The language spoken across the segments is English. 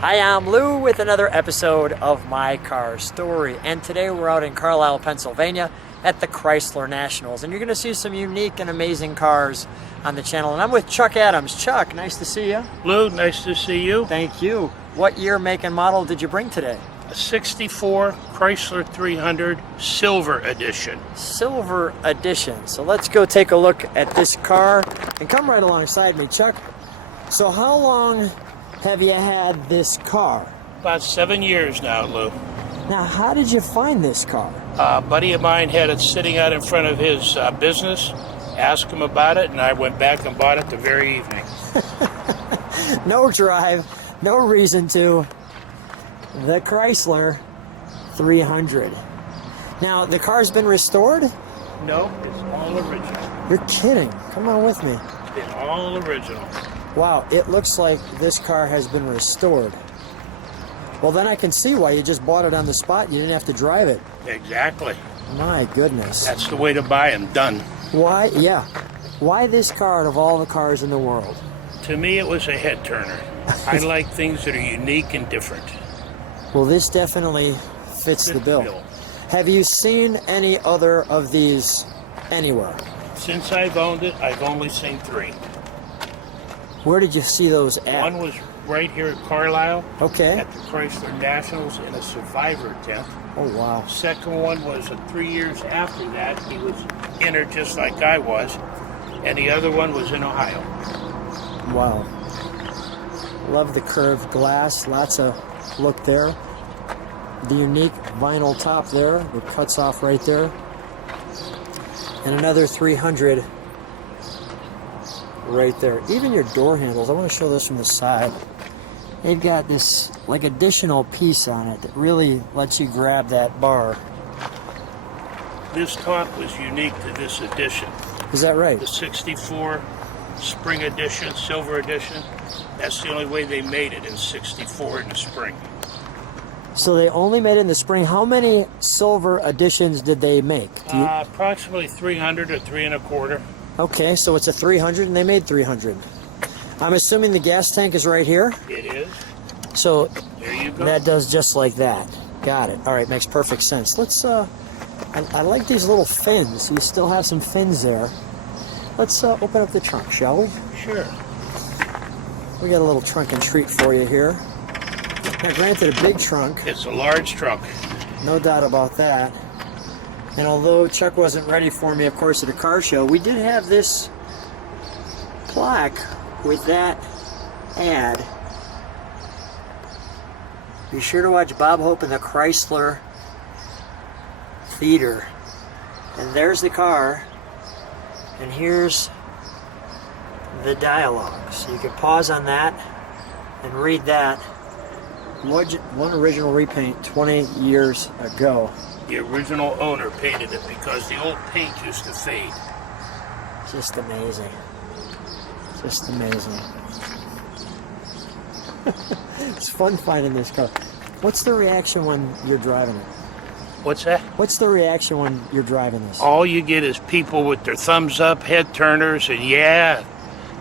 Hi, I'm Lou with another episode of My Car Story, and today we're out in Carlisle, Pennsylvania at the Chrysler Nationals, and you're going to see some unique and amazing cars on the channel. And I'm with Chuck Adams. Chuck, nice to see you. Lou, nice to see you. Thank you. What year, make, and model did you bring today? A 64 Chrysler 300 Silver Edition. Silver Edition. So let's go take a look at this car, and come right alongside me, Chuck. So how long have you had this car? About 7 years now, Lou. Now, how did you find this car? A buddy of mine had it sitting out in front of his business, asked him about it, and I went back and bought it the very evening. No drive, no reason to. The Chrysler 300. Now, the car's been restored? No, it's all original. You're kidding. Come on with me. It's all original. Wow, it looks like this car has been restored. Well, then I can see why you just bought it on the spot. You didn't have to drive it. Exactly. My goodness. That's the way to buy them, done. Why? Yeah. Why this car out of all the cars in the world? To me, it was a head turner. I like things that are unique and different. Well, this definitely fits the bill. Have you seen any other of these anywhere? Since I've owned it, I've only seen 3. Where did you see those at? One was right here at Carlisle. Okay. At the Chrysler Nationals in a survivor tent. Oh, wow. Second one was 3 years after that. He was entered just like I was. And the other one was in Ohio. Wow. Love the curved glass. Lots of look there. The unique vinyl top there. It cuts off right there. And another 300 right there. Even your door handles. I want to show this from the side. They've got this like additional piece on it that really lets you grab that bar. This top was unique to this edition. Is that right? The 64 Spring Edition, Silver Edition. That's the only way they made it in 64 in the spring. So they only made it in the spring. How many silver editions did they make? Approximately 300 or 3 1/4. Okay, so it's a 300 and they made 300. I'm assuming the gas tank is right here? It is. So there you go. That does just like that. Got it. All right, makes perfect sense. Let's, I like these little fins. You still have some fins there. Let's open up the trunk, shall we? Sure. We got a little trunk and treat for you here. Now, granted, a big trunk. It's a large trunk. No doubt about that. And although Chuck wasn't ready for me, of course, at a car show, we did have this plaque with that ad. Be sure to watch Bob Hope in the Chrysler Theater. And there's the car. And here's the dialogue. So you can pause on that and read that. One original repaint 20 years ago. The original owner painted it because the old paint used to fade. Just amazing. Just amazing. It's fun finding this car. What's the reaction when you're driving it? What's that? What's the reaction when you're driving this? All you get is people with their thumbs up, head turners, and yeah,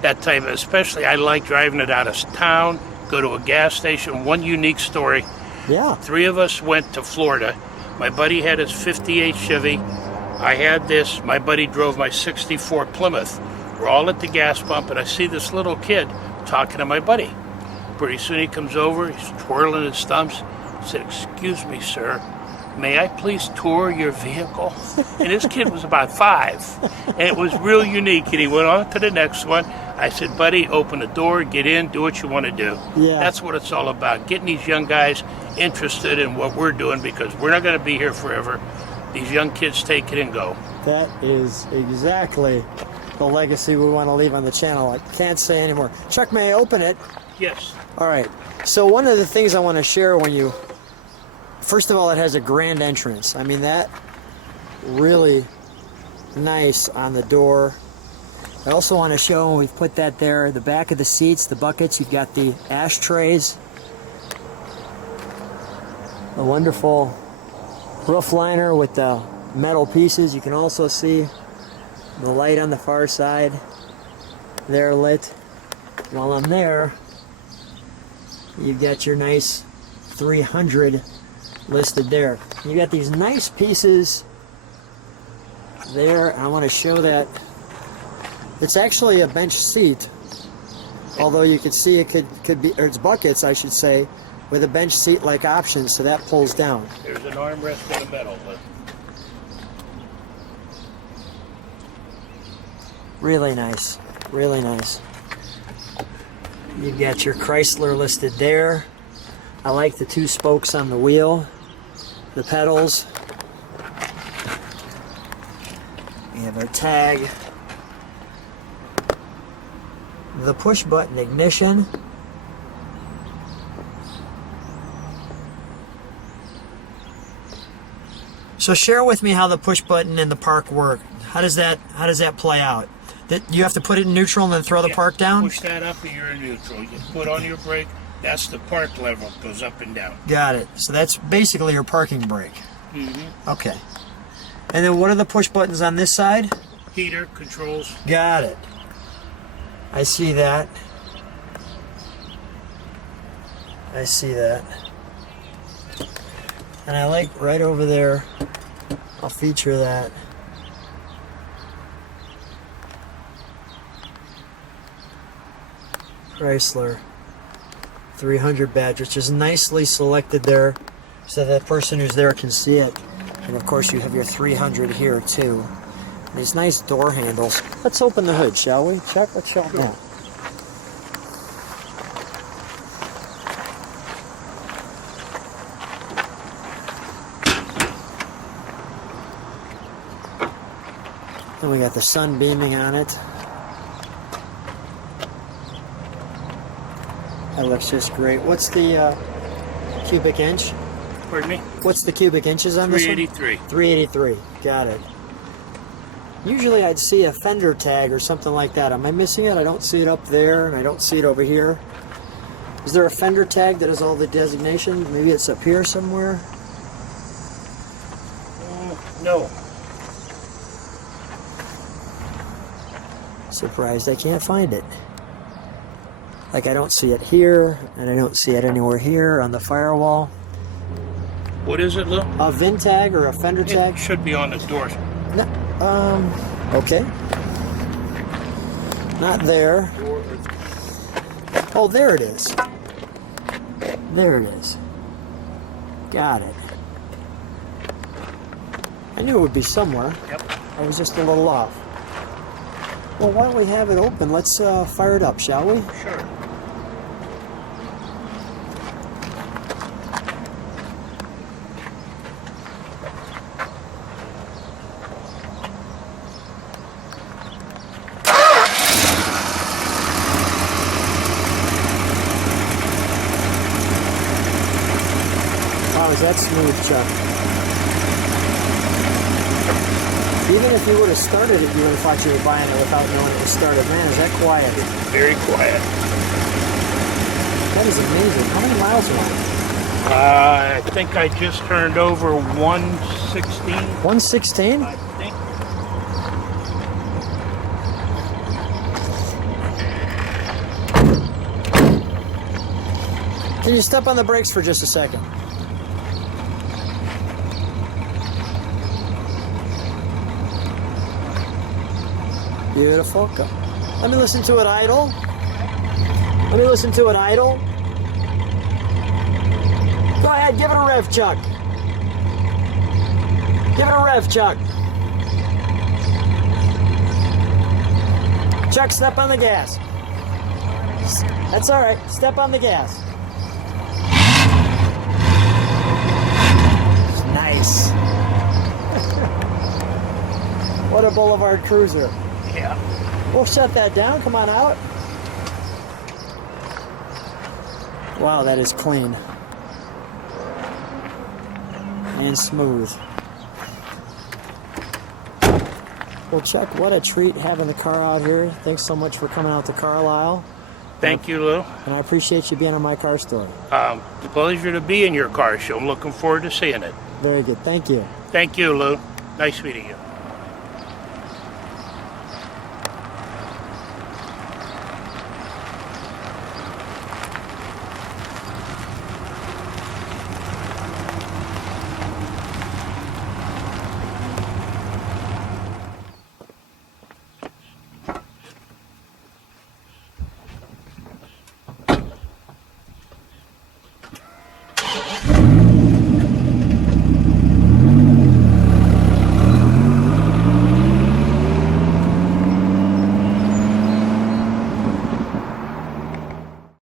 that type of, especially I like driving it out of town, go to a gas station. One unique story. Yeah. 3 of us went to Florida. My buddy had his 58 Chevy. I had this. My buddy drove my 64 Plymouth. We're all at the gas pump, and I see this little kid talking to my buddy. Pretty soon he comes over, he's twirling his thumbs. He said, "Excuse me, sir, may I please tour your vehicle?" And this kid was about 5, and it was real unique. And he went on to the next one. I said, "Buddy, open the door, get in, do what you want to do." Yeah. That's what it's all about, getting these young guys interested in what we're doing, because we're not going to be here forever. These young kids take it and go. That is exactly the legacy we want to leave on the channel. I can't say anymore. Chuck, may I open it? Yes. All right. So one of the things I want to share when you... First of all, it has a grand entrance. I mean, that really nice on the door. I also want to show, and we've put that there, the back of the seats, the buckets. You've got the ashtrays. A wonderful roof liner with the metal pieces. You can also see the light on the far side there lit. While I'm there, You've got your nice 300 listed there. You got these nice pieces there. I want to show that it's actually a bench seat, although you could see it could be, or it's buckets, I should say, with a bench seat like option, so that pulls down. There's an armrest in the middle. But Really nice, really nice. You've got your Chrysler listed there. I like the 2 spokes on the wheel, the pedals. We have our tag, the push button ignition. So share with me how the push button and the park work. How does that play out? That you have to put it in neutral and then throw the park down? Push that up and you're in neutral. You put on your brake, that's the park level, goes up and down. Got it. So that's basically your parking brake. Mm-hmm. Okay. And then what are the push buttons on this side? Heater, controls. Got it. I see that. I see that. And I like right over there, I'll feature that. Chrysler 300 badge, which is nicely selected there so that person who's there can see it. And of course you have your 300 here too. These nice door handles. Let's open the hood, shall we? Chuck, let's show them. Then we got the sun beaming on it. That looks just great. What's the cubic inch? Pardon me? What's the cubic inches on this one? 383. 383. Got it. Usually I'd see a fender tag or something like that. Am I missing it? I don't see it up there, and I don't see it over here. Is there a fender tag that has all the designations? Maybe it's up here somewhere? No. Surprised I can't find it. Like I don't see it here, and I don't see it anywhere here on the firewall. What is it, Lou? A VIN tag or a fender tag? It should be on the door. No, okay. Not there. Oh, there it is. There it is. Got it. I knew it would be somewhere. Yep. I was just a little off. Well, why don't we have it open? Let's fire it up, shall we? Sure. Wow, is that smooth, Chuck? Even if you would have started it, you would have thought you were buying it without knowing it was started. Man, is that quiet? Very quiet. That is amazing. How many miles are on it? I think I just turned over 116. 116? I think. Can you step on the brakes for just a second? Beautiful. Go. Let me listen to it idle. Let me listen to it idle. Go ahead, give it a rev, Chuck. Give it a rev, Chuck. Chuck, step on the gas. That's all right. Step on the gas. Nice. What a Boulevard cruiser. Yeah. We'll shut that down. Come on out. Wow, that is clean. And smooth. Well, Chuck, what a treat having the car out here. Thanks so much for coming out to Carlisle. Thank you, Lou. And I appreciate you being on my car story. Pleasure to be in your car show. I'm looking forward to seeing it. Very good. Thank you. Thank you, Lou. Nice meeting you.